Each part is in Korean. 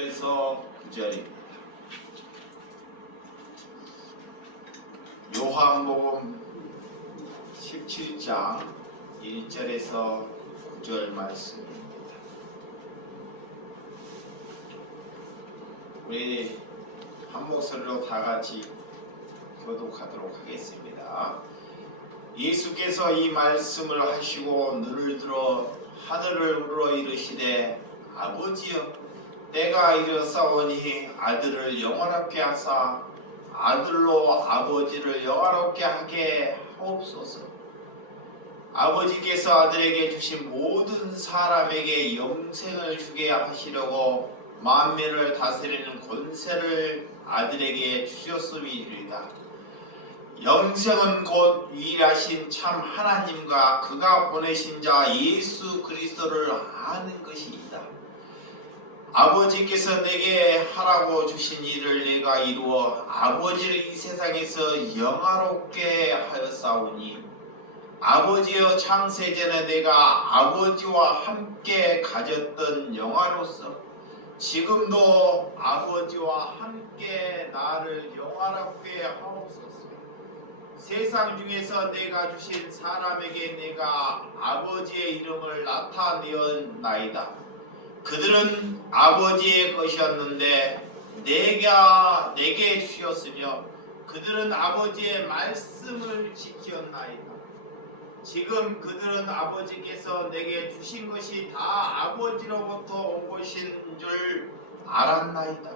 1절에서 9절입니다. 요한복음 17장 1절에서 9절 말씀입니다. 우리 한 목소리로 다 같이 교독하도록 하겠습니다. 예수께서 이 말씀을 하시고 눈을 들어 하늘을 우러 이르시되 아버지여 때가 이르사오니 아들을 영원하게 하사 아들로 아버지를 영화롭게 하게 하옵소서. 아버지께서 아들에게 주신 모든 사람에게 영생을 주게 하시려고 만민을 다스리는 권세를 아들에게 주셨음이니이다. 영생은 곧 유일하신 참 하나님과 그가 보내신 자 예수 그리스도를 아는 것이다. 아버지께서 내게 하라고 주신 일을 내가 이루어 아버지를 이 세상에서 영화롭게 하였사오니 아버지여 창세전에 내가 아버지와 함께 가졌던 영화로서 지금도 아버지와 함께 나를 영화롭게 하옵소서. 세상 중에서 내가 주신 사람에게 내가 아버지의 이름을 나타내었나이다. 그들은 아버지의 것이었는데 내게 주셨으며 그들은 아버지의 말씀을 지켰나이다. 지금 그들은 아버지께서 내게 주신 것이 다 아버지로부터 온 것인 줄 알았나이다.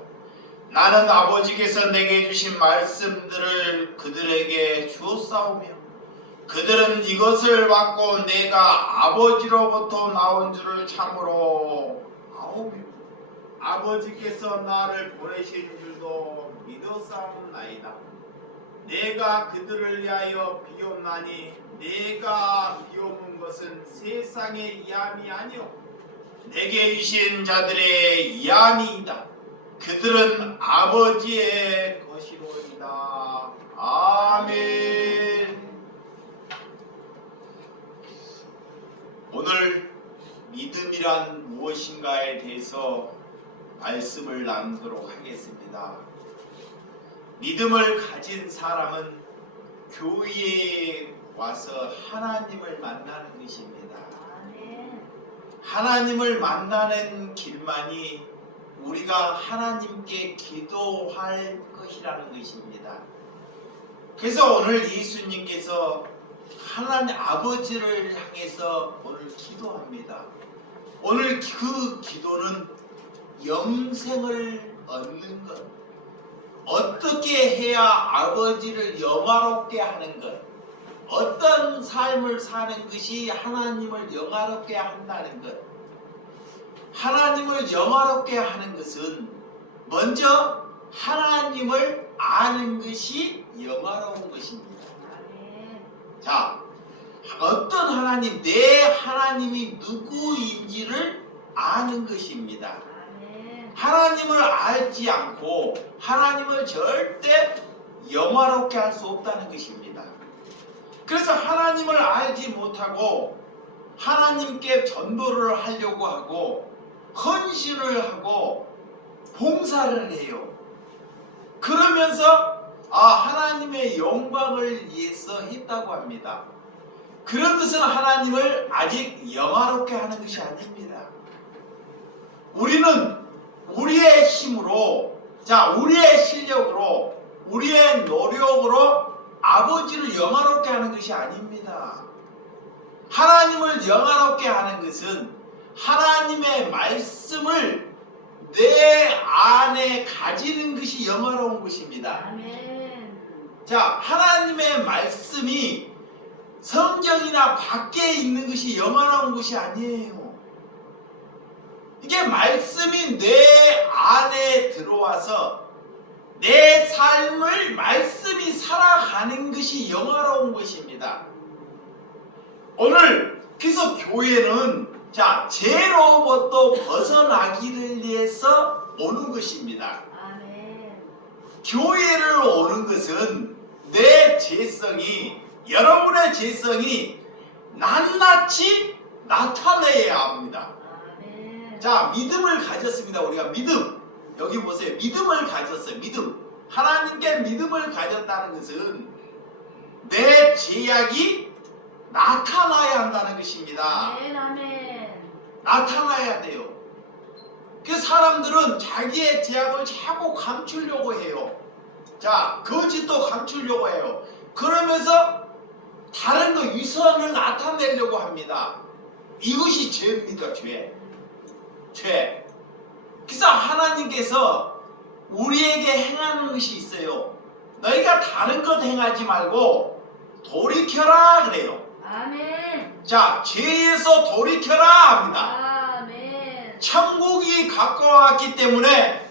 나는 아버지께서 내게 주신 말씀들을 그들에게 주었사오며 그들은 이것을 받고 내가 아버지로부터 나온 줄을 참으로 아오며 아버지께서 나를 보내신 줄도 믿었사옵나이다. 내가 그들을 위하여 비옵나니 내가 비옵는 것은 세상의 이함이 아니요 내게 주신 자들의 이함이다. 그들은 아버지의 것이로이다. 아멘. 오늘 믿음이란 무엇인가에 대해서 말씀을 나누도록 하겠습니다. 믿음을 가진 사람은 교회에 와서 하나님을 만나는 것입니다. 하나님을 만나는 길만이 우리가 하나님께 기도할 것이라는 것입니다. 그래서 오늘 예수님께서 하나님 아버지를 향해서 오늘 기도합니다. 오늘 그 기도는 영생을 얻는 것, 어떻게 해야 아버지를 영화롭게 하는 것, 어떤 삶을 사는 것이 하나님을 영화롭게 한다는 것. 하나님을 영화롭게 하는 것은 먼저 하나님을 아는 것이 영화로운 것입니다. 자, 어떤 하나님, 내 하나님이 누구인지를 아는 것입니다. 하나님을 알지 않고 하나님을 절대 영화롭게 할 수 없다는 것입니다. 그래서 하나님을 알지 못하고 하나님께 전도를 하려고 하고 헌신을 하고 봉사를 해요. 그러면서 하나님의 영광을 위해서 했다고 합니다. 그런 뜻은 하나님을 아직 영화롭게 하는 것이 아닙니다. 우리는 우리의 힘으로, 우리의 실력으로, 우리의 노력으로 아버지를 영화롭게 하는 것이 아닙니다. 하나님을 영화롭게 하는 것은 하나님의 말씀을 내 안에 가지는 것이 영화로운 것입니다. 아멘. 자, 하나님의 말씀이 성경이나 밖에 있는 것이 영화로운 것이 아니에요. 이게 말씀이 내 안에 들어와서 내 삶을 말씀이 살아가는 것이 영화로운 것입니다. 오늘 그래서 교회는 죄로부터 벗어나기를 위해서 오는 것입니다. 아멘. 교회를 오는 것은 내 죄성이, 여러분의 죄성이 낱낱이 나타내야 합니다. 아멘. 믿음을 가졌습니다. 우리가 믿음. 여기 보세요. 믿음을 가졌어요. 믿음. 하나님께 믿음을 가졌다는 것은 내 죄악이 나타나야 한다는 것입니다. 아멘, 아멘. 나타나야 돼요. 그 사람들은 자기의 죄악을 자꾸 감추려고 해요. 자, 거짓도 감추려고 해요. 그러면서 다른 거 위선을 나타내려고 합니다. 이것이 죄입니다. 죄. 그래서 하나님께서 우리에게 행하는 것이 있어요. 너희가 다른 것 행하지 말고 돌이켜라 그래요. 아멘. 자, 죄에서 돌이켜라 합니다. 아멘. 천국이 가까웠기 때문에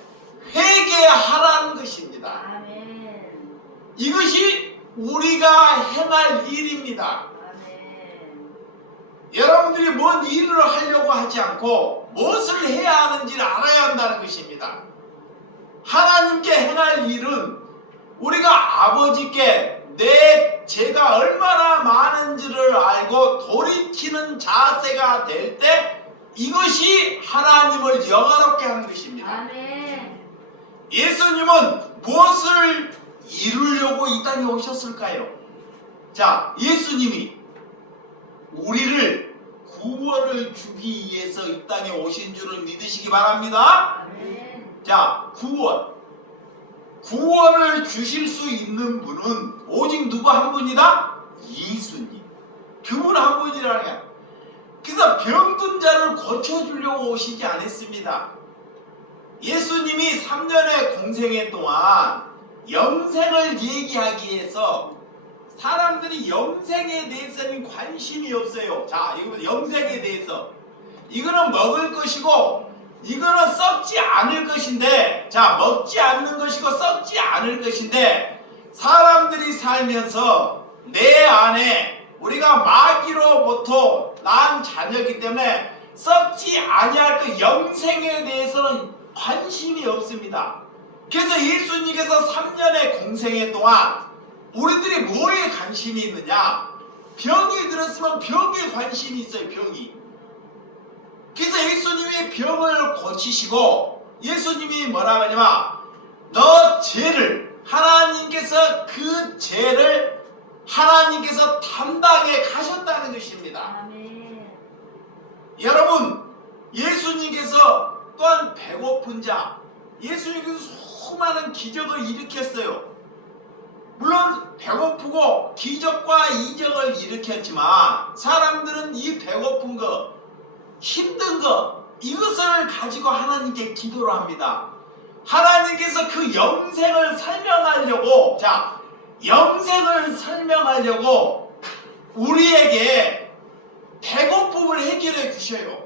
회개하라는 것입니다. 아멘. 이것이 우리가 행할 일입니다. 아멘. 여러분들이 뭔 일을 하려고 하지 않고 무엇을 해야 하는지를 알아야 한다는 것입니다. 하나님께 행할 일은 우리가 아버지께 내 죄가 얼마나 많은지를 알고 돌이키는 자세가 될 때 이것이 하나님을 영화롭게 하는 것입니다. 아멘. 예수님은 무엇을 이루려고 이 땅에 오셨을까요? 자, 예수님이 우리를 구원을 주기 위해서 이 땅에 오신 줄을 믿으시기 바랍니다. 아멘. 자, 구원을 주실 수 있는 분은 오직 누구 한 분이다? 예수님. 그분 한 분이라는 거야. 그래서 병든 자를 고쳐주려고 오시지 않았습니다. 예수님이 3년의 공생애 동안 영생을 얘기하기 위해서 사람들이 영생에 대해서는 관심이 없어요. 자, 이거 영생에 대해서 이거는 먹을 것이고 이거는 썩지 않을 것인데, 자, 먹지 않는 것이고 썩지 않을 것인데 사람들이 살면서 내 안에 우리가 마귀로부터 난 자녀이기 때문에 썩지 아니할 그 영생에 대해서는 관심이 없습니다. 그래서 예수님께서 3년의 공생애 동안 우리들이 뭐에 관심이 있느냐? 병이 들었으면 병에 관심이 있어요. 병이. 그래서 예수님이 병을 고치시고 예수님이 뭐라고 하냐면 너 죄를 하나님께서 그 죄를 하나님께서 담당해 가셨다는 것입니다. 아멘. 여러분, 예수님께서 또한 배고픈 자, 예수님께서 수많은 기적을 일으켰어요. 물론 배고프고 기적과 이적을 일으켰지만 사람들은 이 배고픈 거, 힘든 거, 이것을 가지고 하나님께 기도를 합니다. 하나님께서 그 영생을 설명하려고, 자, 영생을 설명하려고 우리에게 배고픔을 해결해 주셔요.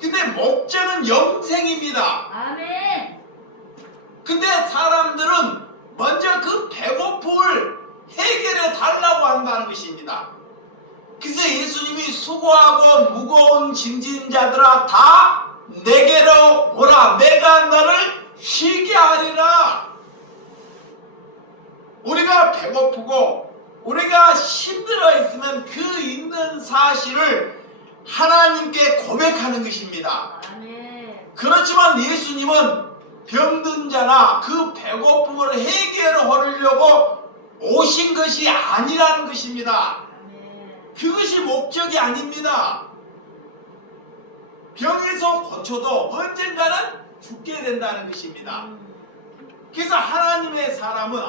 근데 목적은 영생입니다. 아멘. 근데 사람들은 먼저 그 배고픔을 해결해 달라고 한다는 것입니다. 그래서 예수님이 수고하고 무거운 짐진 자들아 다 내게로 오라. 내가 너를 쉬게 하리라. 우리가 배고프고 우리가 힘들어 있으면 그 있는 사실을 하나님께 고백하는 것입니다. 아멘. 그렇지만 예수님은 병든 자나 그 배고픔을 해결하려고 오신 것이 아니라는 것입니다. 아멘. 그것이 목적이 아닙니다. 병에서 고쳐도 언젠가는 죽게 된다는 것입니다. 그래서 하나님의 사람은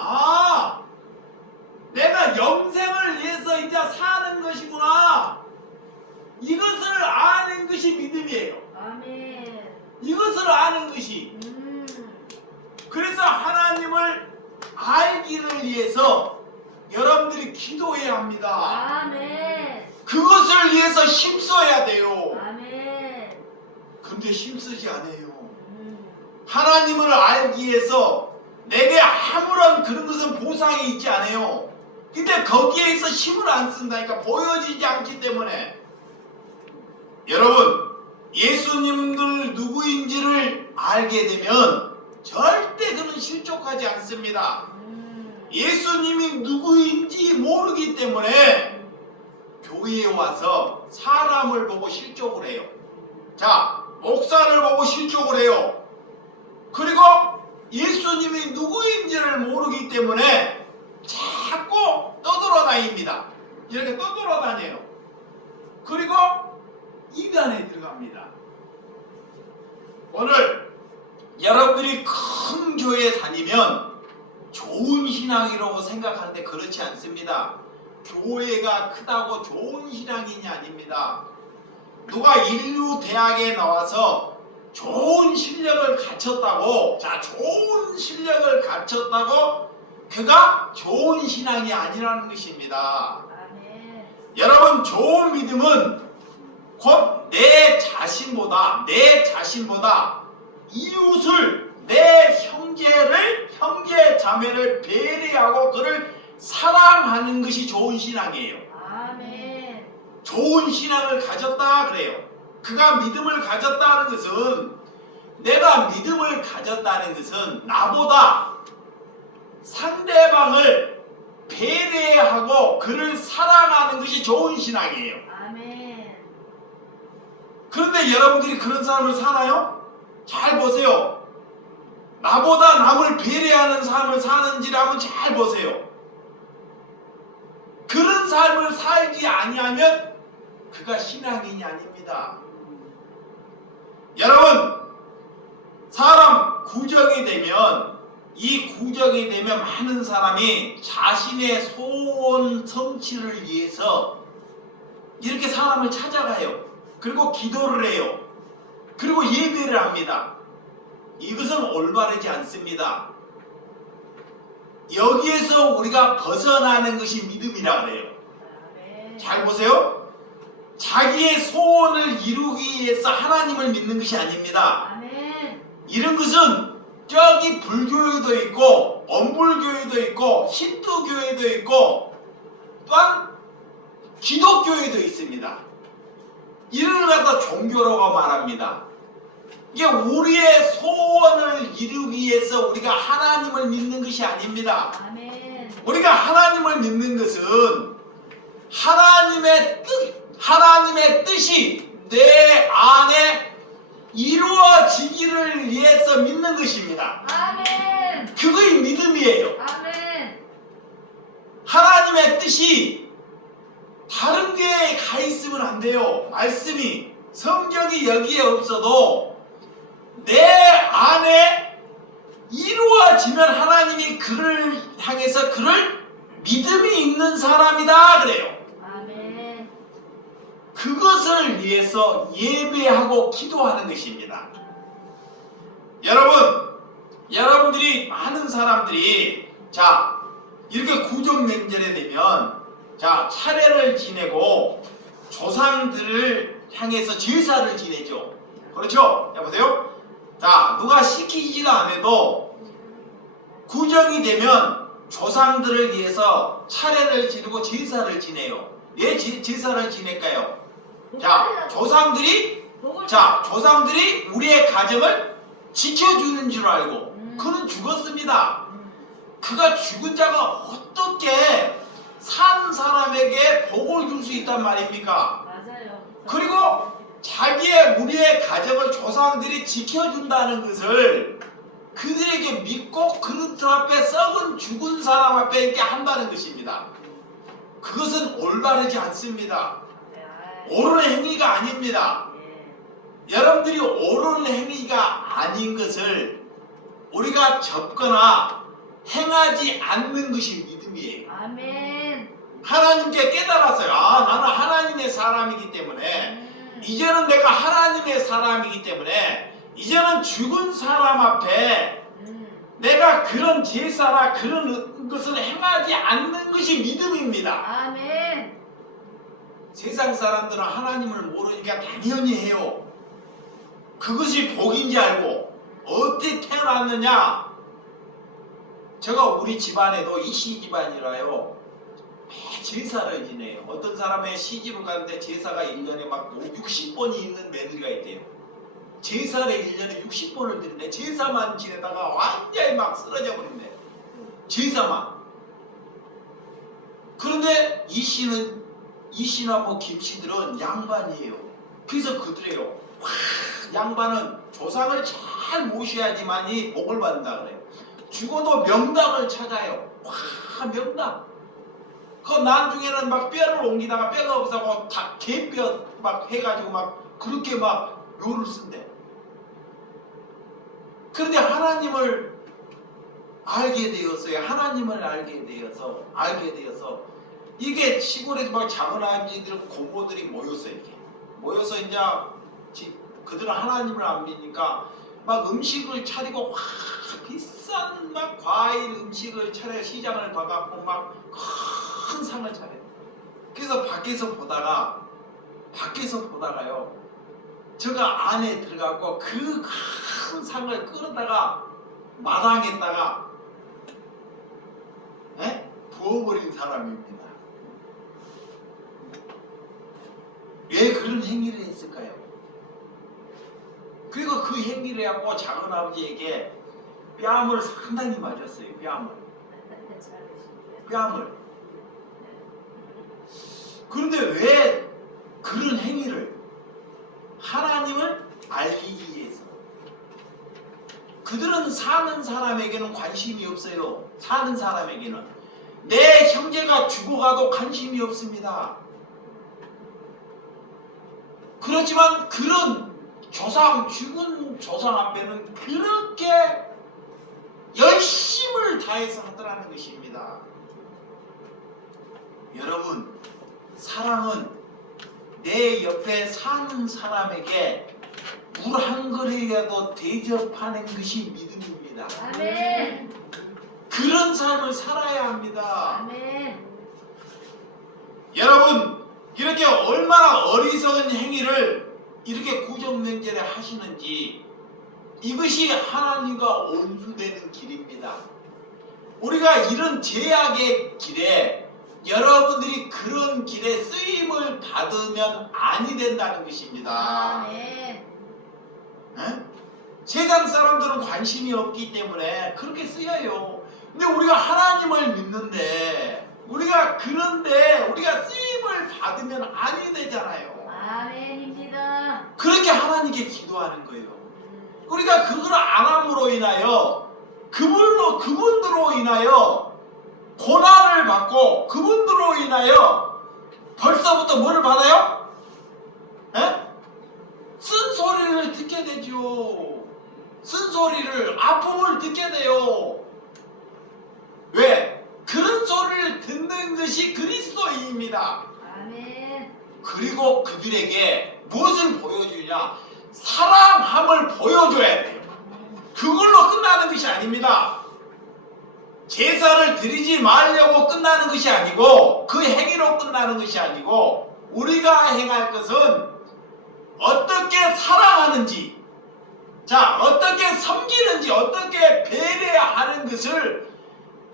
내가 영생을 위해서 이제 사는 것이구나. 이것을 아는 것이 믿음이에요. 아멘. 이것을 아는 것이. 그래서 하나님을 알기를 위해서 여러분들이 기도해야 합니다. 아멘. 그것을 위해서 힘써야 돼요. 아멘. 근데 힘쓰지 않아요. 하나님을 알기 위해서 내게 아무런 그런 것은 보상이 있지 않아요. 근데 거기에서 힘을 안 쓴다니까, 보여지지 않기 때문에. 여러분, 예수님들 누구인지를 알게 되면 절대 그는 실족하지 않습니다. 예수님이 누구인지 모르기 때문에 교회에 와서 사람을 보고 실족을 해요. 자, 목사를 보고 실족을 해요. 그 하나님이 누구인지를 모르기 때문에 자꾸 떠돌아다닙니다. 이렇게 떠돌아다녀요. 그리고 이단에 들어갑니다. 오늘 여러분들이 큰 교회에 다니면 좋은 신앙이라고 생각하는데 그렇지 않습니다. 교회가 크다고 좋은 신앙인이 아닙니다. 누가 인류 대학에 나와서 좋은 실력을 갖췄다고, 자, 좋은 실력을 갖췄다고 그가 좋은 신앙이 아니라는 것입니다. 아멘. 여러분, 좋은 믿음은 곧 내 자신보다 이웃을, 내 형제 자매를 배려하고 그를 사랑하는 것이 좋은 신앙이에요. 아멘. 좋은 신앙을 가졌다 그래요. 그가 믿음을 가졌다는 것은, 내가 믿음을 가졌다는 것은 나보다 상대방을 배려하고 그를 사랑하는 것이 좋은 신앙이에요. 아멘. 그런데 여러분들이 그런 삶을 사나요? 잘 보세요. 나보다 남을 배려하는 삶을 사는지를 한번 잘 보세요. 그런 삶을 살지 아니하면 그가 신앙인이 아닙니다. 여러분, 사람 구정이 되면, 이 구정이 되면 많은 사람이 자신의 소원 성취를 위해서 이렇게 사람을 찾아가요. 그리고 기도를 해요. 그리고 예배를 합니다. 이것은 올바르지 않습니다. 여기에서 우리가 벗어나는 것이 믿음이라 그래요. 아멘. 잘 보세요. 자기의 소원을 이루기 위해서 하나님을 믿는 것이 아닙니다. 아멘. 이런 것은 저기 불교에도 있고 엄불교에도 있고 힌두교에도 있고 또한 기독교에도 있습니다. 이를 갖다 종교라고 말합니다. 이게 우리의 소원을 이루기 위해서 우리가 하나님을 믿는 것이 아닙니다. 아멘. 우리가 하나님을 믿는 것은 하나님의 뜻이 내 안에 이루어지기를 위해서 믿는 것입니다. 아멘. 그것이 믿음이에요. 아멘. 하나님의 뜻이 다른 데에 가 있으면 안 돼요. 말씀이, 성경이 여기에 없어도 내 안에 이루어지면 하나님이 그를 향해서 그를 믿음이 있는 사람이다 그래요. 아멘. 그것을 위해서 예배하고 기도하는 것입니다. 여러분들이 많은 사람들이 자 이렇게 구정명절에 되면 자 차례를 지내고 조상들을 향해서 제사를 지내죠. 그렇죠? 여보세요? 자 누가 시키지도 않아도 구정이 되면 조상들을 위해서 차례를 지내고 제사를 지내요. 왜 제사를 지낼까요? 자 조상들이 우리의 가정을 지켜주는 줄 알고 그는 죽었습니다. 그가 죽은 자가 어떻게 산 사람에게 복을 줄 수 있단 말입니까? 맞아요. 그리고 우리의 가정을 조상들이 지켜준다는 것을 그들에게 믿고 그들 앞에 썩은 죽은 사람 앞에 이렇게 한다는 것입니다. 그것은 올바르지 않습니다. 옳은 행위가 아닙니다. 여러분들이 옳은 행위가 아닌 것을 우리가 접거나 행하지 않는 것이 믿음이에요. 아멘. 하나님께 깨달았어요. 나는 하나님의 사람이기 때문에 이제는 내가 하나님의 사람이기 때문에 이제는 죽은 사람 앞에 내가 그런 제사나 그런 것을 행하지 않는 것이 믿음입니다. 아멘. 세상 사람들은 하나님을 모르니까 당연히 해요. 그것이 복인지 알고 어떻게 태어났느냐? 제가 우리 집안에도 이씨 집안이라요. 제사를 지내요. 어떤 사람의 시집을 가는데 제사가 1년에 막 60번이 있는 며느리가 있대요. 제사를 1년에 60번을 드린대. 제사만 지내다가 완전히 막 쓰러져 버린대. 제사만. 그런데 이씨나 뭐 김씨들은 양반이에요. 그래서 그들이에요. 양반은 조상을 잘 모셔야지만이 복을 받는다 그래요. 죽어도 명당을 찾아요. 와, 명당. 그 나중에는 막 뼈를 옮기다가 뼈가 없어서 다 개뼈 막 해가지고 막 그렇게 막 묘를 쓴대. 그런데 하나님을 알게 되었어요. 하나님을 알게 되어서 이게 시골에서 막 작은 아이들 고모들이 모였어요. 이렇게 모여서 이제 그들은 하나님을 안 믿으니까 막 음식을 차리고 와, 비싼 막 과일 음식을 차려 시장을 가갖고 막 큰 상을 차려요. 그래서 밖에서 보다가요. 제가 안에 들어가고 그 큰 상을 끌어다가 마당에다가 부어버린 사람입니다. 왜 그런 행위를 했을까요? 그리고 그 행위를 해갖고 작은아버지에게 뺨을 상당히 맞았어요. 뺨을. 그런데 왜 그런 행위를? 하나님을 알기 위해서. 그들은 사는 사람에게는 관심이 없어요. 사는 사람에게는. 내 형제가 죽어가도 관심이 없습니다. 그렇지만 그런 죽은 조상 앞에는 그렇게 열심을 다해서 하더라는 것입니다. 여러분, 사랑은 내 옆에 사는 사람에게 물 한 그릇이라도 대접하는 것이 믿음입니다. 아멘. 그런 삶을 살아야 합니다. 아멘. 여러분, 이렇게 얼마나 어리석은 행위를 이렇게 구정면제를 하시는지, 이것이 하나님과 온수되는 길입니다. 우리가 이런 제약의 길에 여러분들이 그런 길에 쓰임을 받으면 아니 된다는 것입니다. 아멘. 세상 사람들은 관심이 없기 때문에 그렇게 쓰여요. 근데 우리가 하나님을 믿는데 우리가 쓰임을 받으면 아니 되잖아요. 아멘입니다. 그렇게 하나님께 기도하는 거예요. 우리가 그걸 안 함으로 인하여 그분들로 인하여 고난을 받고 그분들로 인하여 벌써부터 뭐를 받아요? 쓴소리를 듣게 되죠. 쓴소리를, 아픔을 듣게 돼요. 왜? 그런 소리를 듣는 것이 그리스도인입니다. 아멘. 그리고 그들에게 무엇을 보여주냐? 사랑함을 보여줘야 돼요. 그걸로 끝나는 것이 아닙니다. 제사를 드리지 말려고 끝나는 것이 아니고, 그 행위로 끝나는 것이 아니고, 우리가 행할 것은 어떻게 사랑하는지, 어떻게 섬기는지, 어떻게 배려하는 것을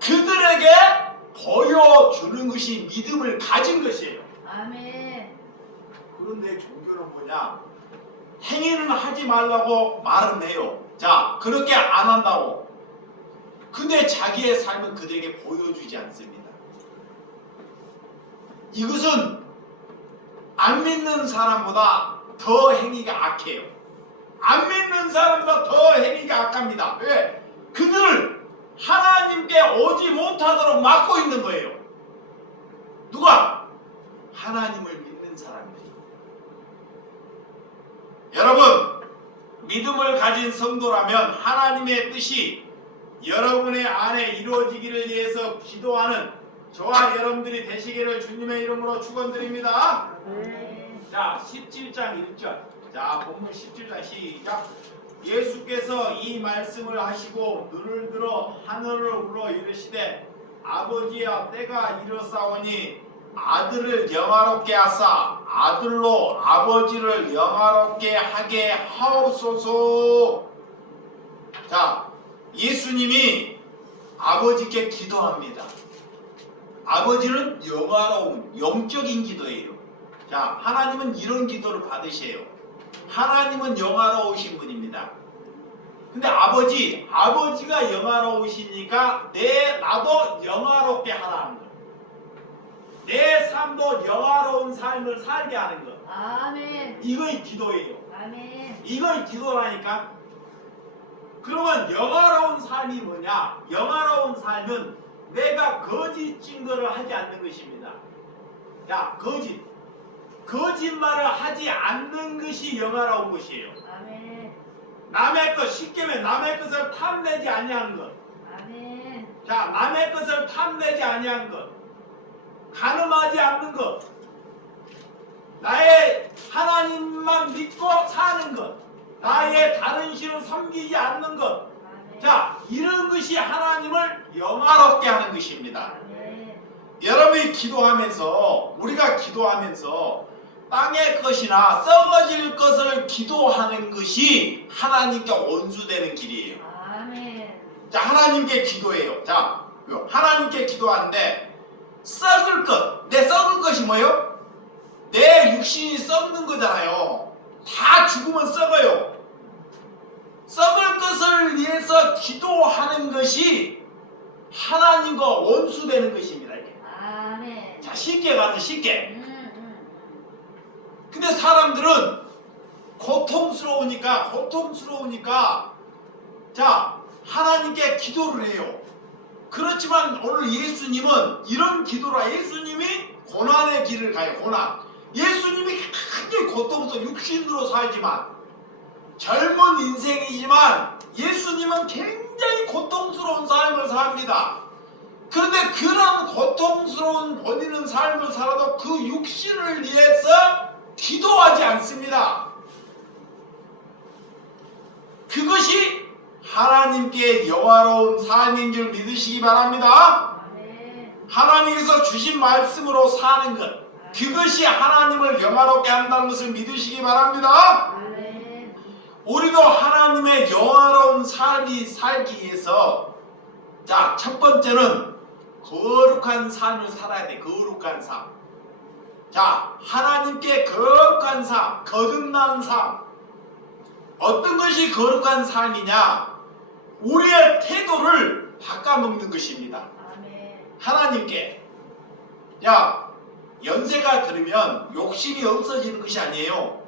그들에게 보여주는 것이 믿음을 가진 것이에요. 아멘. 그런데 종교는 뭐냐? 행위는 하지 말라고 말은 해요. 그렇게 안 한다고. 근데 자기의 삶은 그들에게 보여주지 않습니다. 이것은 안 믿는 사람보다 더 행위가 악해요. 안 믿는 사람보다 더 행위가 악합니다. 왜? 그들을 하나님께 오지 못하도록 막고 있는 거예요. 누가? 하나님을 믿는 사람들이. 여러분, 믿음을 가진 성도라면 하나님의 뜻이 여러분의 안에 이루어지기를 위해서 기도하는 저와 여러분들이 되시기를 주님의 이름으로 축원드립니다. 아멘. 17장 1절. 본문 17장 시작. 예수께서 이 말씀을 하시고 눈을 들어 하늘을 울어 이르시되 아버지여 때가 이르사오니 아들을 영화롭게 하사 아들로 아버지를 영화롭게 하게 하옵소서. 예수님이 아버지께 기도합니다. 아버지는 영화로운 영적인 기도예요. 하나님은 이런 기도를 받으세요. 하나님은 영화로우신 분입니다. 근데 아버지가 영화로우시니까 나도 영화롭게 하라는 거예요. 내 삶도 영화로운 삶을 살게 하는 것. 아멘. 이거의 기도예요. 아멘. 이걸 기도라니까. 그러면 영화로운 삶 삶이 뭐냐? 영화로운 삶은 내가 거짓 증거를 하지 않는 것입니다. 야, 거짓말을 하지 않는 것이 영화로운 것이에요. 아멘. 남의 것, 쉽게 말해 남의 것을 탐내지 아니하는 것. 아멘. 자, 남의 것을 탐내지 아니하는 것. 간음하지 않는 것. 나의 하나님만 믿고 사는 것. 나의 다른 신을 섬기지 않는 것. 아멘. 자, 이런 것이 하나님을 영화롭게 하는 것입니다. 아멘. 여러분이 기도하면서, 우리가 기도하면서 땅의 것이나 썩어질 것을 기도하는 것이 하나님께 원수되는 길이에요. 아멘. 자, 하나님께 기도해요. 자, 하나님께 기도하는데 썩을 것, 내 썩을 것이 뭐예요? 내 육신이 썩는 거잖아요. 다 죽으면 썩어요. 썩을 것을 위해서 기도하는 것이 하나님과 원수되는 것입니다. 이게. 아멘. 자, 쉽게 가서 쉽게. 근데 사람들은 고통스러우니까 자, 하나님께 기도를 해요. 그렇지만 오늘 예수님은 이런 기도라, 예수님이 고난의 길을 가요. 고난. 예수님이 굉장히 고통스러운 육신으로 살지만 젊은 인생이지만 예수님은 굉장히 고통스러운 삶을 삽니다. 그런데 그런 고통스러운 본인은 삶을 살아도 그 육신을 위해서 기도하지 않습니다. 그것이 하나님께 영화로운 삶인 줄 믿으시기 바랍니다. 아멘. 하나님께서 주신 말씀으로 사는 것, 그것이 하나님을 영화롭게 한다는 것을 믿으시기 바랍니다. 아멘. 우리도 하나님의 영화로운 삶이 살기 위해서, 자, 첫 번째는 거룩한 삶을 살아야 돼. 거룩한 삶. 자, 하나님께 거룩한 삶, 거듭난 삶. 어떤 것이 거룩한 삶이냐? 우리의 태도를 바꿔먹는 것입니다. 아멘. 하나님께. 야, 연세가 들으면 욕심이 없어지는 것이 아니에요.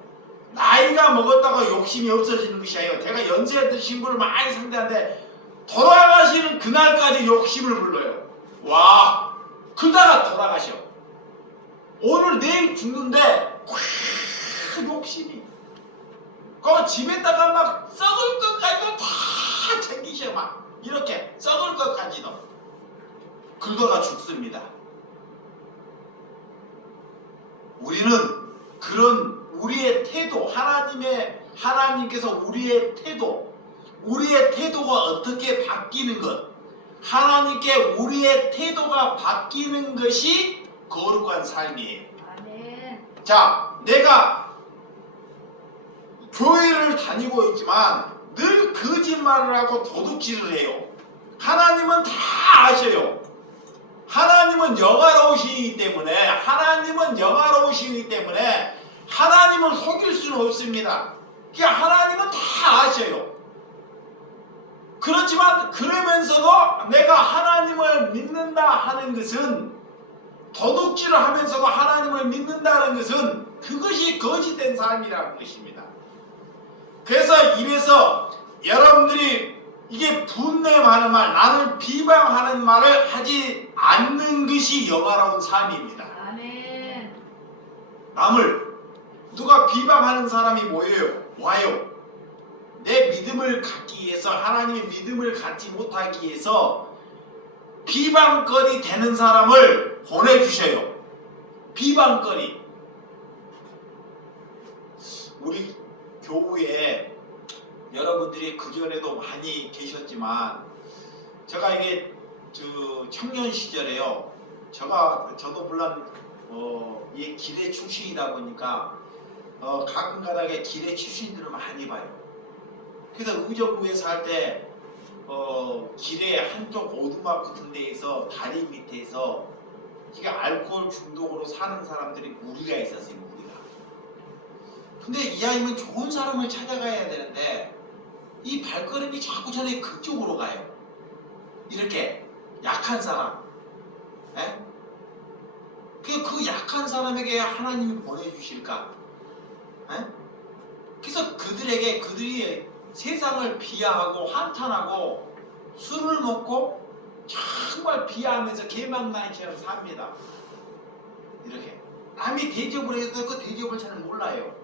나이가 먹었다고 욕심이 없어지는 것이 아니에요. 제가 연세 드신 분을 많이 상대하는데 돌아가시는 그날까지 욕심을 불러요. 와, 그러다가 돌아가셔. 오늘 내일 죽는데 그 욕심이 그 집에다가 막 썩을 것까지도 다 챙기셔. 막 이렇게 썩을 것까지도 긁어가 죽습니다. 우리는 그런 우리의 태도, 하나님께서 우리의 태도가 어떻게 바뀌는 것, 하나님께 우리의 태도가 바뀌는 것이 거룩한 삶이에요. 아멘. 자, 내가 교회를 다니고 있지만 늘 거짓말을 하고 도둑질을 해요. 하나님은 다 아셔요. 하나님은 영화로우시기 때문에 하나님을 속일 수는 없습니다. 그러니까 하나님은 다 아셔요. 그렇지만 그러면서도 내가 하나님을 믿는다 하는 것은, 도둑질을 하면서도 하나님을 믿는다는 것은 그것이 거짓된 삶이라는 것입니다. 그래서 입에서 여러분들이 이게 분냄하는 말, 나를 비방하는 말을 하지 않는 것이 영화로운 삶입니다. 아멘. 남을 누가 비방하는 사람이 뭐예요? 와요. 내 믿음을 갖기 위해서, 하나님의 믿음을 갖지 못하기 위해서 비방거리 되는 사람을 보내주셔요. 비방거리. 우리 교회에 여러분들이 그전에도 많이 계셨지만, 제가 이게 청년 시절에요. 저도 물론 이 기대 출신이다 보니까 가끔 가다가 기대 출신들을 많이 봐요. 그래서 의정부에서 할 때 길에 한쪽 오두막 같은 데에서 다리 밑에서 이게 알코올 중독으로 사는 사람들이 무리가 있었어요. 무리가. 근데 이왕이면 좋은 사람을 찾아가야 되는데 이 발걸음이 자꾸 전에 그쪽으로 가요. 이렇게 약한 사람. 에? 그 약한 사람에게 하나님이 보내주실까? 에? 그래서 그들이 세상을 비하하고 한탄하고 술을 먹고 정말 비하하면서 개망나이처럼 삽니다. 이렇게 남이 대접을 해도 그 대접을 잘 몰라요.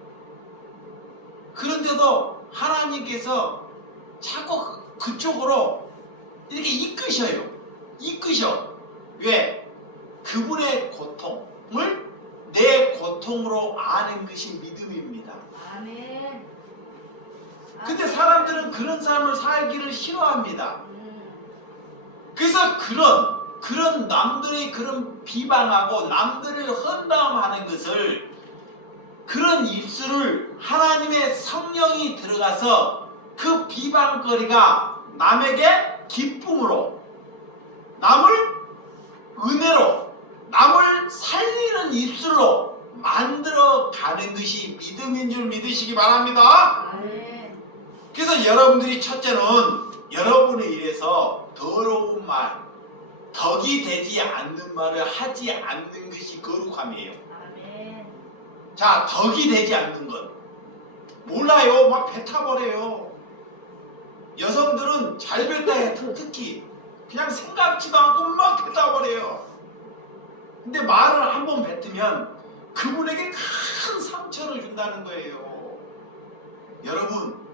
그런데도 하나님께서 자꾸 그쪽으로 이렇게 이끄셔. 왜? 그분의 고통을 내 고통으로 아는 것이 믿음입니다. 아멘. 근데 사람들은 그런 삶을 살기를 싫어합니다. 그래서 그런 남들의 그런 비방하고 남들을 헌담하는 것을, 그런 입술을 하나님의 성령이 들어가서 그 비방거리가 남에게 기쁨으로, 남을 은혜로, 남을 살리는 입술로 만들어 가는 것이 믿음인 줄 믿으시기 바랍니다. 아멘. 그래서 여러분들이 첫째는 여러분의 일에서 더러운 말, 덕이 되지 않는 말을 하지 않는 것이 거룩함이에요. 아멘. 자, 덕이 되지 않는 것. 몰라요. 막 뱉어버려요. 여성들은 잘 뱉다 해. 특히 그냥 생각지도 않고 막 뱉어버려요. 근데 말을 한번 뱉으면 그분에게 큰 상처를 준다는 거예요. 여러분,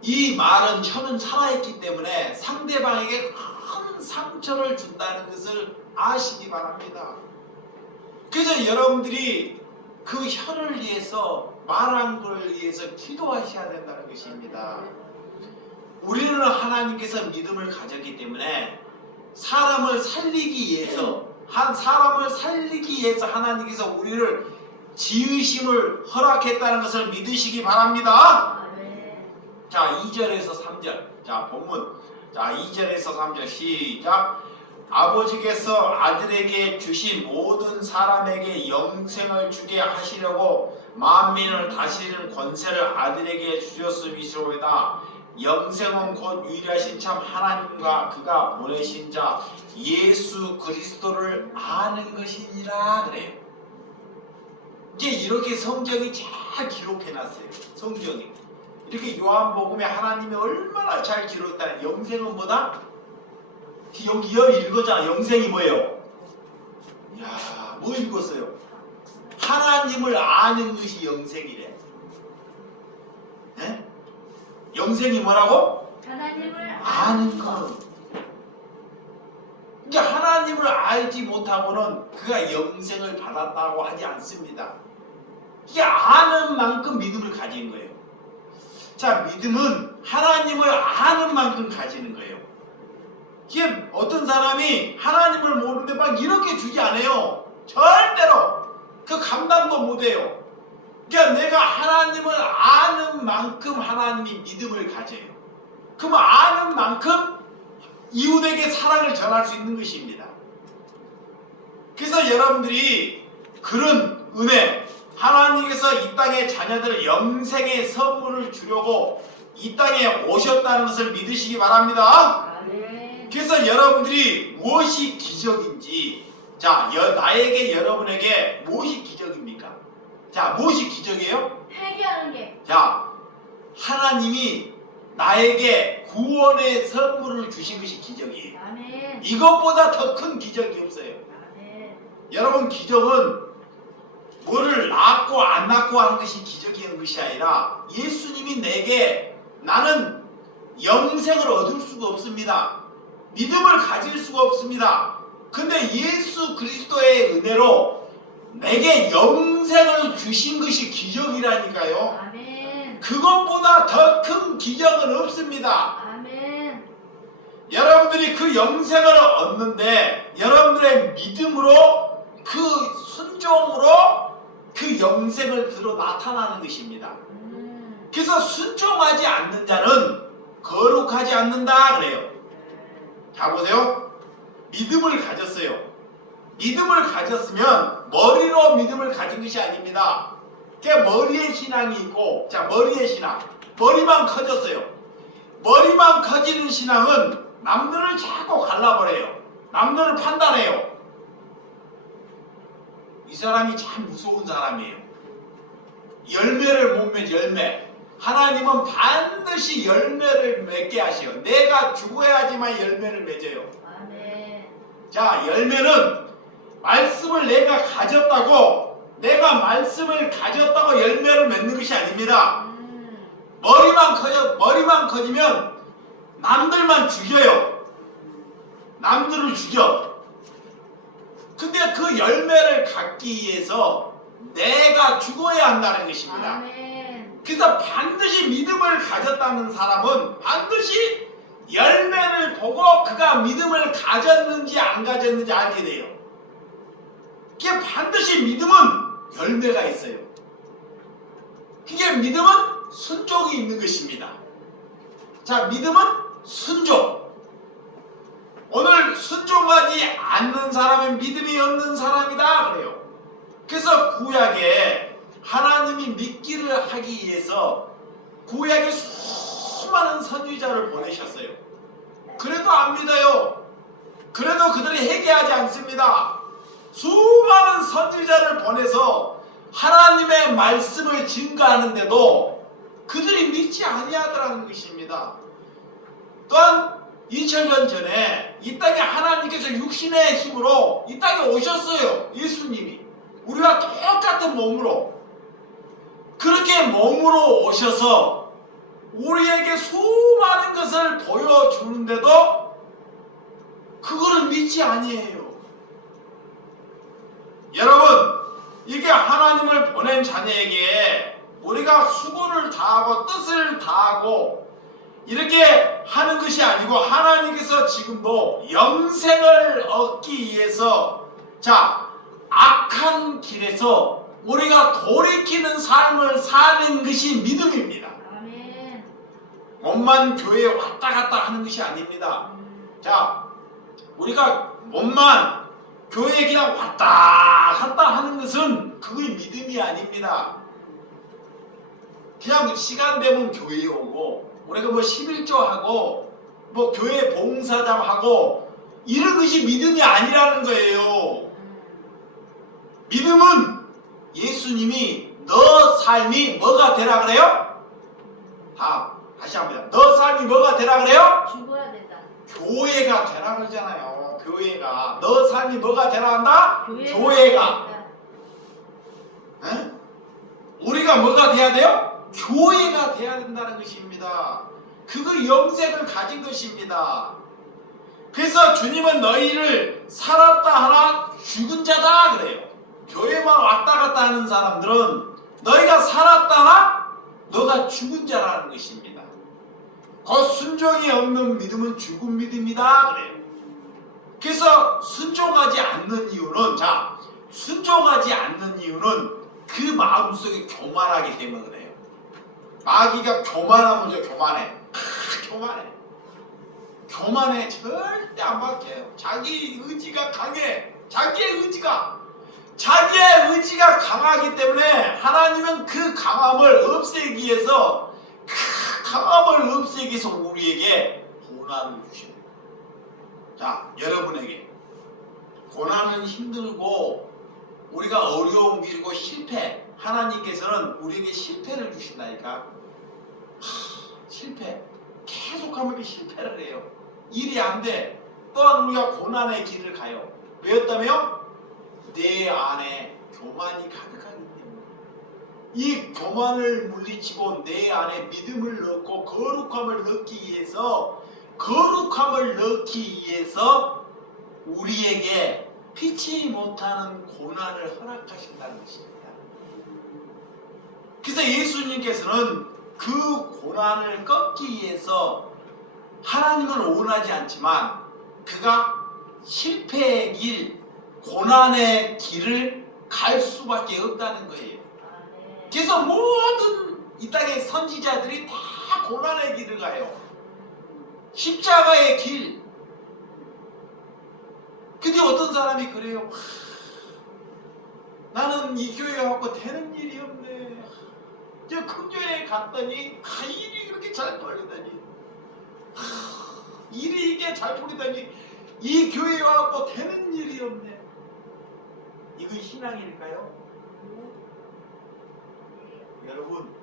이 말은 혀는 살아있기 때문에 상대방에게 큰 상처를 준다는 것을 아시기 바랍니다. 그래서 여러분들이 그 혀를 위해서, 말한 걸 위해서 기도하셔야 된다는 것입니다. 우리는 하나님께서 믿음을 가졌기 때문에 사람을 살리기 위해서 하나님께서 우리를 지으심을 허락했다는 것을 믿으시기 바랍니다. 자, 2절에서 3절. 자, 본문. 자, 2절에서 3절 시작. 아버지께서 아들에게 주신 모든 사람에게 영생을 주게 하시려고 만민을 다스리는 권세를 아들에게 주셨음이시로다. 영생은 곧 유일하신 참 하나님과 그가 보내신 자 예수 그리스도를 아는 것이니라 그래요. 이제 이렇게 성경이 잘 기록해놨어요. 성경이 이렇게 요한복음에 하나님이 얼마나 잘 기록했다. 영생은 뭐다? 여기 읽었잖아. 영생이 뭐예요? 이야, 뭐 읽었어요? 하나님을 아는 것이 영생이래. 네? 영생이 뭐라고? 하나님을 아는 것. 그러니까 하나님을 알지 못하고는 그가 영생을 받았다고 하지 않습니다. 이게 아는 만큼 믿음을 가진 거예요. 자, 믿음은 하나님을 아는 만큼 가지는 거예요. 이게 어떤 사람이 하나님을 모르는데 막 이렇게 주지 않아요. 절대로 그 감당도 못해요. 그러니까 내가 하나님을 아는 만큼 하나님이 믿음을 가져요. 그러면 아는 만큼 이웃에게 사랑을 전할 수 있는 것입니다. 그래서 여러분들이 그런 은혜, 하나님께서 이 땅의 자녀들 영생의 선물을 주려고 이 땅에 오셨다는 것을 믿으시기 바랍니다. 아멘. 그래서 여러분들이 무엇이 기적인지, 자, 나에게 여러분에게 무엇이 기적입니까? 자, 무엇이 기적이에요? 회개하는 게. 자, 하나님이 나에게 구원의 선물을 주신 것이 기적이에요. 아멘. 이것보다 더 큰 기적이 없어요. 아멘. 여러분, 기적은 뭐를 낳고 안 낳고 하는 것이 기적인 것이 아니라 예수님이 내게, 나는 영생을 얻을 수가 없습니다. 믿음을 가질 수가 없습니다. 근데 예수 그리스도의 은혜로 내게 영생을 주신 것이 기적이라니까요. 아멘. 그것보다 더 큰 기적은 없습니다. 아멘. 여러분들이 그 영생을 얻는데 여러분들의 믿음으로, 그 순종으로 그 영생을 들어 나타나는 것입니다. 그래서 순종하지 않는 자는 거룩하지 않는다 그래요. 자, 보세요. 믿음을 가졌어요. 믿음을 가졌으면 머리로 믿음을 가진 것이 아닙니다. 그러니까 머리에 신앙이 있고, 자, 머리에 신앙, 머리만 커졌어요. 머리만 커지는 신앙은 남들을 자꾸 갈라버려요. 남들을 판단해요. 이 사람이 참 무서운 사람이에요. 열매를 못 맺어. 열매. 하나님은 반드시 열매를 맺게 하시오. 내가 죽어야지만 열매를 맺어요. 아멘. 자, 열매는 말씀을 내가 가졌다고, 내가 말씀을 가졌다고 열매를 맺는 것이 아닙니다. 머리만 커지면 남들만 죽여요. 남들을 죽여. 근데 그 열매를 갖기 위해서 내가 죽어야 한다는 것입니다. 아멘. 그래서 반드시 믿음을 가졌다는 사람은 반드시 열매를 보고 그가 믿음을 가졌는지 안 가졌는지 알게 돼요. 그게 반드시 믿음은 열매가 있어요. 그게 믿음은 순종이 있는 것입니다. 자, 믿음은 순종. 오늘 순종하지 않는 사람은 믿음이 없는 사람이다 그래요. 그래서 구약에 하나님이 믿기를 하기 위해서 구약에 수많은 선지자를 보내셨어요. 그래도 안 믿어요. 그래도 그들이 회개하지 않습니다. 수많은 선지자를 보내서 하나님의 말씀을 증거하는데도 그들이 믿지 아니하더라는 것입니다. 또한 2000년 전에 이 땅에 하나님께서 육신의 힘으로 이 땅에 오셨어요. 예수님이 우리와 똑같은 몸으로, 그렇게 몸으로 오셔서 우리에게 수많은 것을 보여주는데도 그거를 믿지 아니해요. 여러분, 이게 하나님을 보낸 자녀에게 우리가 수고를 다하고 뜻을 다하고 이렇게 하는 것이 아니고, 하나님께서 지금도 영생을 얻기 위해서, 자, 악한 길에서 우리가 돌이키는 삶을 사는 것이 믿음입니다. 아멘. 몸만 교회에 왔다 갔다 하는 것이 아닙니다. 자, 우리가 몸만 교회에 그냥 왔다 갔다 하는 것은 그게 믿음이 아닙니다. 그냥 시간 되면 교회에 오고, 우리가 뭐 11조하고 뭐 교회 봉사자하고 이런 것이 믿음이 아니라는 거예요. 믿음은 예수님이 너 삶이 뭐가 되라 그래요? 다시 한번, 너 삶이 뭐가 되라 그래요? 죽어야 된다. 교회가 되라 그러잖아요. 교회가. 너 삶이 뭐가 되라 한다? 교회가. 에? 우리가 뭐가 돼야 돼요? 교회가 돼야 된다는 것입니다. 그거 영생을 가진 것입니다. 그래서 주님은 너희를 살았다 하나 죽은 자다 그래요. 교회만 왔다 갔다 하는 사람들은 너희가 살았다 하나 너가 죽은 자라는 것입니다. 그 순종이 없는 믿음은 죽은 믿음이다 그래요. 그래서 순종하지 않는 이유는, 자, 순종하지 않는 이유는 그 마음속에 교만하기 때문에 그래요. 마귀가 교만하면 교만해. 교만해. 절대 안 바뀌어요. 자기 의지가 강해. 자기의 의지가 강하기 때문에 하나님은 그 강함을 없애기 위해서 우리에게 고난을 주셔요. 자, 여러분에게 고난은 힘들고 우리가 어려움 길고 실패, 하나님께서는 우리에게 실패를 주신다니까. 실패. 계속하면 이렇게 실패를 해요. 일이 안 돼. 또한 우리가 고난의 길을 가요. 왜였다며? 내 안에 교만이 가득하기 때문에. 이 교만을 물리치고 내 안에 믿음을 넣고 거룩함을 넣기 위해서 우리에게 피치 못하는 고난을 허락하신다는 것입니다. 그래서 예수님께서는 그 고난을 꺾기 위해서 하나님을 원하지 않지만 그가 실패의 길, 고난의 길을 갈 수밖에 없다는 거예요. 그래서 모든 이 땅의 선지자들이 다 고난의 길을 가요. 십자가의 길. 근데 어떤 사람이 그래요. 나는 이 교회 와서 되는 일이 없네. 저 큰 교회에 갔더니 일이 그렇게 잘 돌리더니 일이 이게 잘 돌리더니 이 교회에 와서 되는 일이 없네. 이건 신앙일까요? 여러분,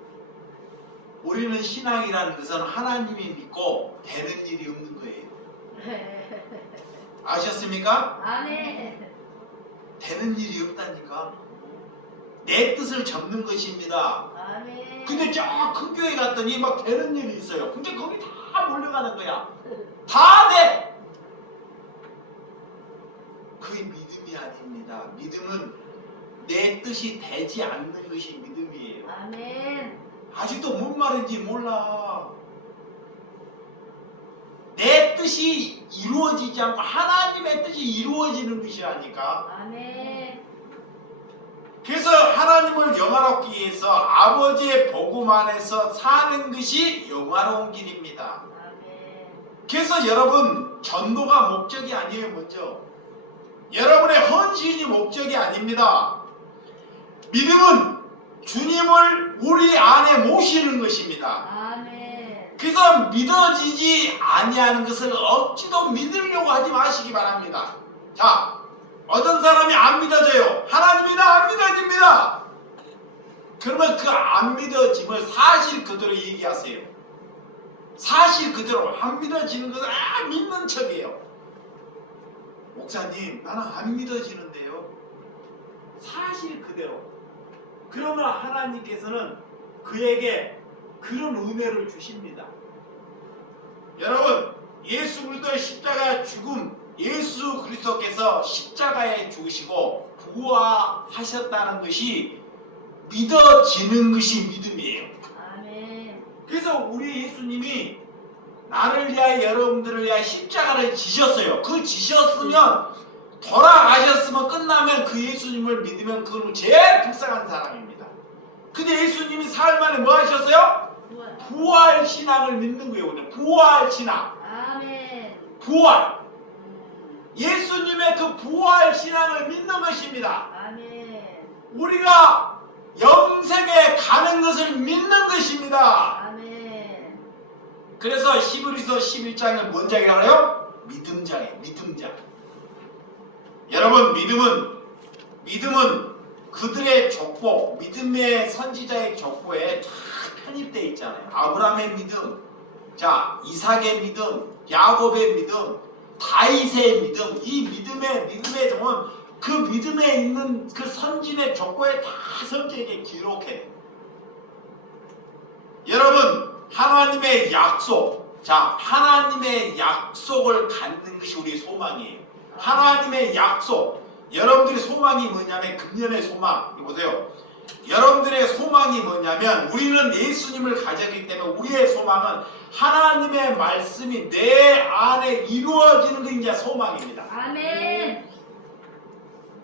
우리는 신앙이라는 것은 하나님이 믿고 되는 일이 없는 거예요. 아셨습니까? 아멘. 되는 일이 없다니까. 내 뜻을 접는 것입니다. 아멘. 근데 저 큰 교회 갔더니 막 되는 일이 있어요. 근데 거기 다 몰려가는 거야. 다 돼. 그게 믿음이 아닙니다. 믿음은 내 뜻이 되지 않는 것이 믿음이에요. 아멘. 아직도 뭔 말인지 몰라. 내 뜻이 이루어지지 않고 하나님의 뜻이 이루어지는 것이라니까. 아멘. 그래서 하나님을 영화롭게 위해서 아버지의 복음 안에서 사는 것이 영화로운 길입니다. 아멘. 그래서 여러분, 전도가 목적이 아니에요. 먼저 여러분의 헌신이 목적이 아닙니다. 믿음은 주님을 우리 안에 모시는 것입니다. 아멘. 그래서 믿어지지 아니하는 것을 억지로 믿으려고 하지 마시기 바랍니다. 자, 어떤 사람이 안 믿어져요. 하나님이 나 안 믿어집니다. 그러면 그 안 믿어짐을 사실 그대로 얘기하세요. 사실 그대로 안 믿어지는 것은 믿는 척이에요. 목사님, 나는 안 믿어지는데요. 사실 그대로. 그러면 하나님께서는 그에게 그런 은혜를 주십니다. 여러분, 예수 그리스도의 십자가 죽음, 예수 그리스도께서 십자가에 죽으시고 부활하셨다는 것이 믿어지는 것이 믿음이에요. 아멘. 그래서 우리 예수님이 나를 위하여 여러분들을 위하여 십자가를 지셨어요. 그 지셨으면 돌아가셨으면 끝나면 그 예수님을 믿으면 그는 제일 불쌍한 사람입니다. 근데 예수님이 사흘 만에 뭐 하셨어요? 부활 신앙을 믿는 거예요. 오늘 부활 신앙. 아멘. 부활. 예수님의 그 부활 신앙을 믿는 것입니다. 아멘. 우리가 영생에 가는 것을 믿는 것입니다. 아멘. 그래서 히브리서 11장을 뭔 장이라고 해요? 믿음장이에요. 믿음장. 여러분, 믿음은 그들의 족보, 믿음의 선지자의 족보에 다 편입되어 있잖아요. 아브라함의 믿음, 자, 이삭의 믿음, 야곱의 믿음, 다윗의 믿음, 이 믿음의 정은 그 믿음에 있는 그 선진의 족보에 다 성경에 기록해. 여러분, 하나님의 약속, 자, 하나님의 약속을 갖는 것이 우리의 소망이에요. 하나님의 약속. 여러분들의 소망이 뭐냐면, 금년의 소망. 보세요. 여러분들의 소망이 뭐냐면, 우리는 예수님을 가졌기 때문에 우리의 소망은 하나님의 말씀이 내 안에 이루어지는 게 이제 소망입니다. 아멘.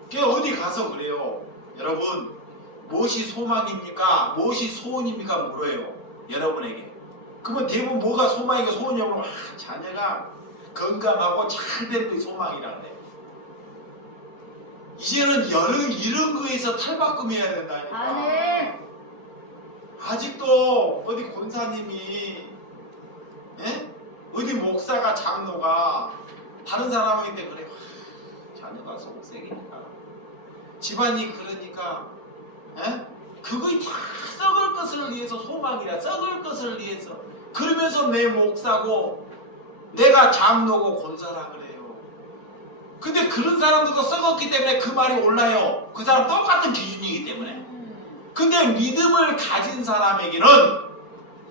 그게 어디 가서 그래요. 여러분, 무엇이 소망입니까? 무엇이 소원입니까? 물어요. 여러분에게. 그러면 대부분 뭐가 소망이고 소원이고, 자녀가 건강하고 잘 되는 게 소망이라 그래. 이제는 이런 거에서 탈바꿈해야 된다니까. 아멘. 아직도 어디 권사님이, 어디 목사가, 장로가 다른 사람한테 그래. 자녀가 속색이니까, 집안이 그러니까, 그거이 다 썩을 것을 위해서 소망이라. 썩을 것을 위해서. 그러면서 내 목사고 내가 장로고 권사라 그래요. 근데 그런 사람들도 썩었기 때문에 그 말이 올라요. 그 사람 똑같은 기준이기 때문에. 근데 믿음을 가진 사람에게는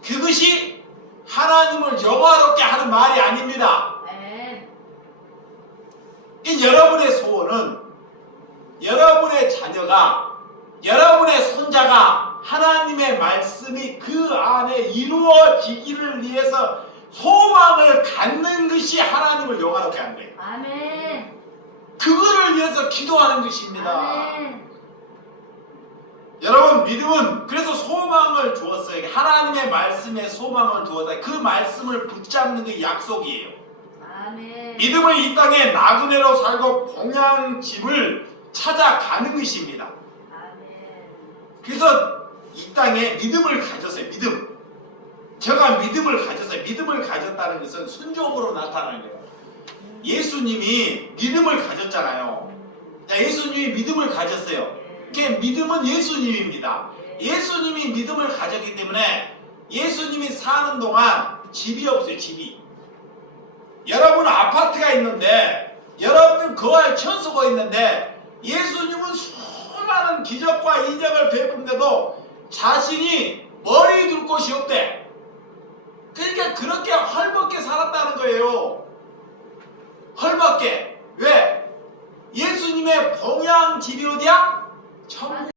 그것이 하나님을 영화롭게 하는 말이 아닙니다. 이 여러분의 소원은 여러분의 자녀가, 여러분의 손자가 하나님의 말씀이 그 안에 이루어지기를 위해서 소망을 갖는 것이 하나님을 영화롭게 하는 거예요. 아멘. 그거를 위해서 기도하는 것입니다. 아멘. 여러분, 믿음은 그래서 소망을 주었어요. 하나님의 말씀에 소망을 두었다. 그 말씀을 붙잡는 게 약속이에요. 아멘. 믿음은 이 땅에 나그네로 살고 봉양집을 찾아가는 것입니다. 아멘. 그래서 이 땅에 믿음을 가졌어요. 믿음. 제가 믿음을 가졌어요. 믿음을 가졌다는 것은 순종으로 나타나는 거예요. 예수님이 믿음을 가졌잖아요. 예수님이 믿음을 가졌어요. 믿음은 예수님입니다. 예수님이 믿음을 가졌기 때문에 예수님이 사는 동안 집이 없어요. 집이. 여러분 아파트가 있는데 여러분 그 안에 처소가 있는데 예수님은 수많은 기적과 이적을 베푸는데도 자신이 머리 둘 곳이 없대. 그러니까 그렇게 헐벗게 살았다는 거예요. 헐벗게. 왜? 예수님의 봉양 집이 어디야? 천국.